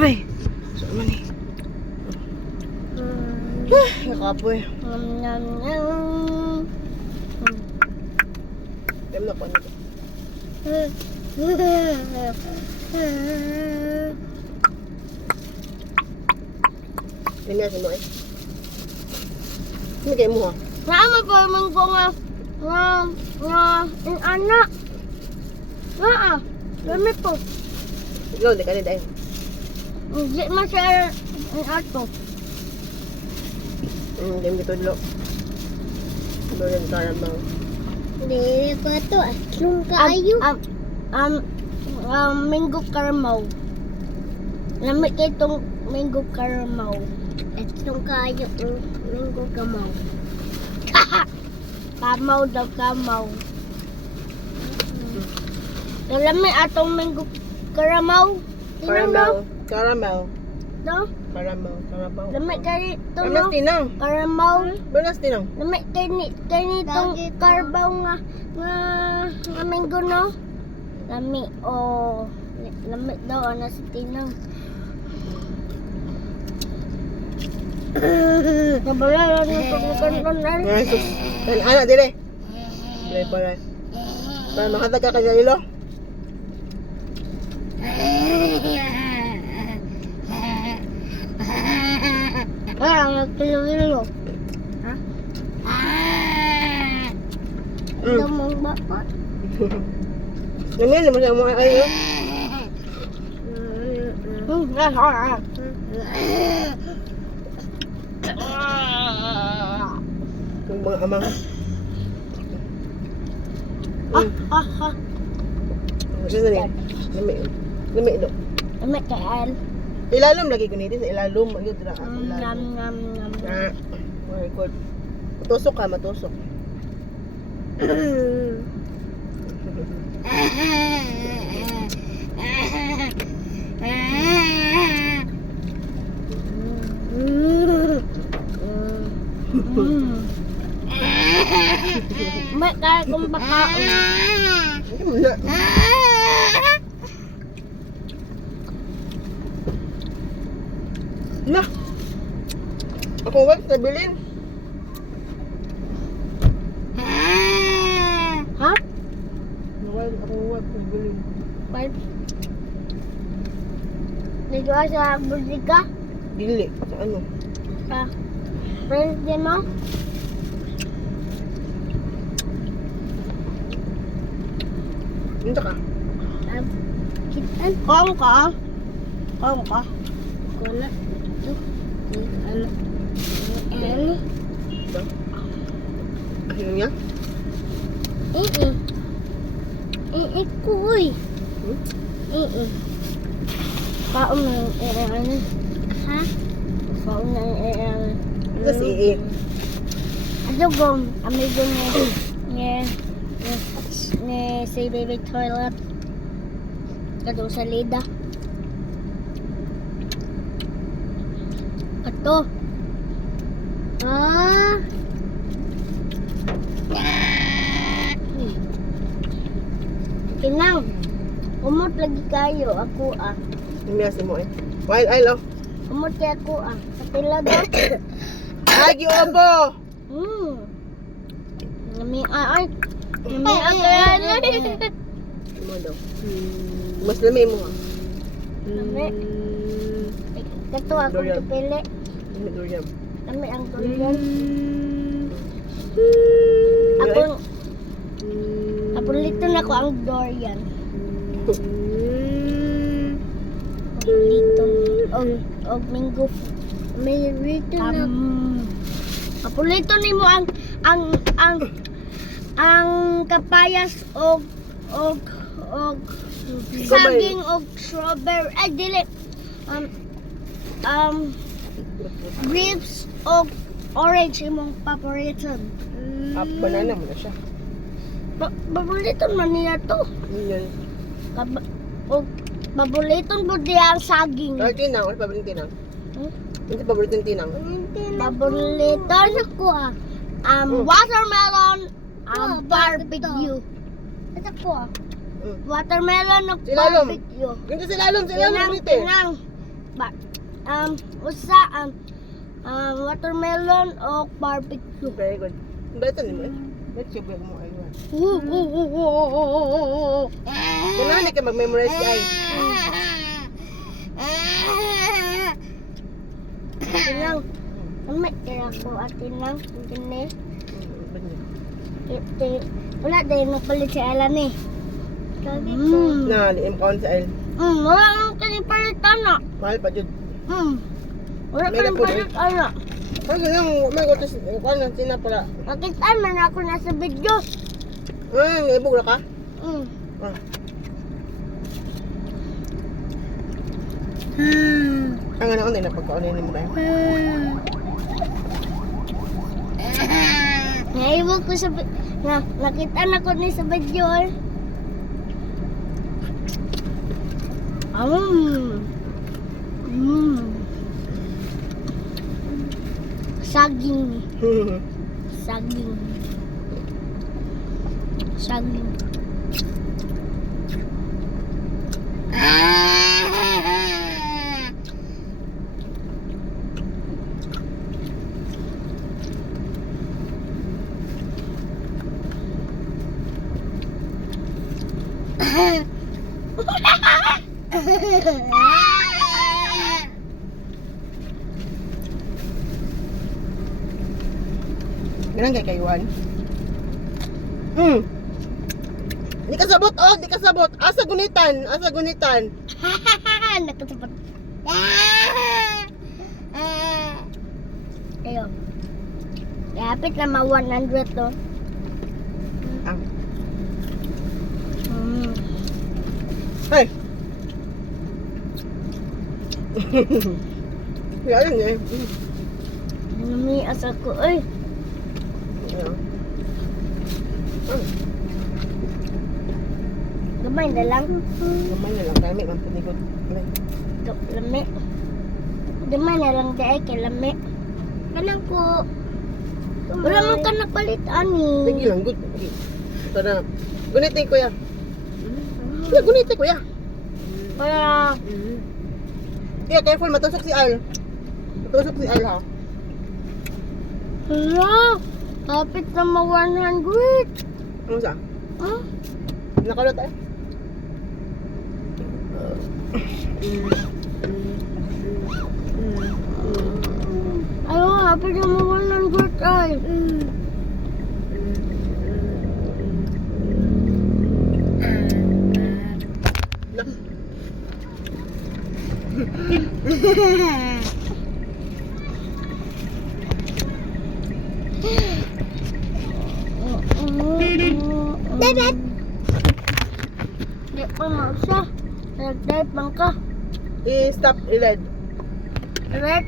Abay. So naman eh. Nakapoy. Nom nom nom. Dami na po nito. Limiyasin mo eh. Hindi kayo mo ha. Naama pa man ko nga anak. Naa. Dami po. Ikaw, hindi ka rin dahil. Hindi masaya ang ato. Dami dito dilo. Doon yung karamang. Hindi ko ito. Atlong kaayo. Mango caramel. Lamig kayo itong mango caramel. Atlong kaayo. Mango caramel. Kamaw daw, kamaw. Lamig atong mango caramel. Caramel. Caramel. No? Caramel. Caramel. Lamig kayo ito, Banas no? tinang. Caramel. Banas tinang. Lamig kayo nitong carbaw nga mango, no? Lamig, oh. Lamig daw, ano si Tinang. Kabala lang ito magandang na. Ay, sus. Anak, dire. Dire pala. Para makatag ka sa ilo. Nagkilo-ilo. Ha? Ito mong baka. Ganyan, naman mga kayo. Yung mga amang. Kasi na rin. Lami ito. Lamig kayan. Ilalom lagi ko nito. Sa ilalom. Ayun, tira ka. Ngam, ngam, ngam. Ah, very good. Matusok ka, matusok. May kaya kong bakaon. Hindi mo na. Na! Ako wag nabilin. Ha? Ako wag nabilin. Bye. Dito ka sa Budika? Dili. Sa ano? Sa friends din mo? Hindi ka. Kitan? Kong ka? Kong ka? Kuna? Ito? Ano? Ano? Ito? Ayun niya? Kuy. Hmm? Kaon na yung ano? Ha? Kaon na yung Ito si Ii. Ano gom? Amigo ni si baby toilet. Kadong sa lida. Kato. Kinang. Umot lagi kayo. Ako Lumiyasin mo eh. Wild Isle oh. Umot kaya ako Sa pila daw. Agi obo! Nami ay. Nami ay. Mo daw. Mas lami mo ha. Nami. Kato ako Durian. pili. Hindi durian. Nami ang durian. Ako Apulito na ko ang durian. Apulito og mango. May rito na. Apulito nimo ang kapayas og saging og strawberry. Ay dili. Grapes og orange imong paborito. Banana mo na siya. Paborito man niya to. Yun. Paborito mo diya ang saging. Ay, tinang. Ano paborito tinang? Hindi paborito yung tinang. Paborito na ko watermelon, barbecue. Ito ko watermelon o Silalom. barbecue. Ganito silalom. Silalom. Tinang, Ganito eh. tinang. usa watermelon o barbecue. Very good. Beto ni mo eh. Beto siya mo ayun. Kailangan ka mag-memorize di ay. Tinang. Amay kaya ko atinang kini. Wala dahil napalit si Alan eh. Na, di-impound sa il. Wala nang kanipalitan na. Mahal pa jud. Wala May kanipalitan na. Ano lang, may gotos, ano, sina pala. Nakitaan man ako nasa video. Ibog na ka? Ah. Ang ano ko din, napagkaunin mo tayo. Naibog ko sa nakita na ko ni sa video. Saging. Saging. Saging. Ganang kay kayuan. Di ka sabot, di ka sabot. Asa gunitan, asa gunitan. Nakasapat. Ayo. Yapit na ma 100 to. Ang. Hey. Yan eh. Namias ako ay. Gamay na lang. Gamay na lang, kami man punigod. Lami. Gamay na lang dahil kay lami. Kanang ko. Wala man ka napalit ani. Sige lang, good. Ito na. Gunitin kuya. Kuya, gunitin kuya. Para Kuya, careful, matusok si Al. Matusok si Al ha. hala. Kapit na ma 100. Ano siya? Huh? Nakalot tayo. Ayaw, kapit na ma 100 ay. Dadat! Di pa mo siya. Nag-dive bang ka? I-stop, i-led. Red?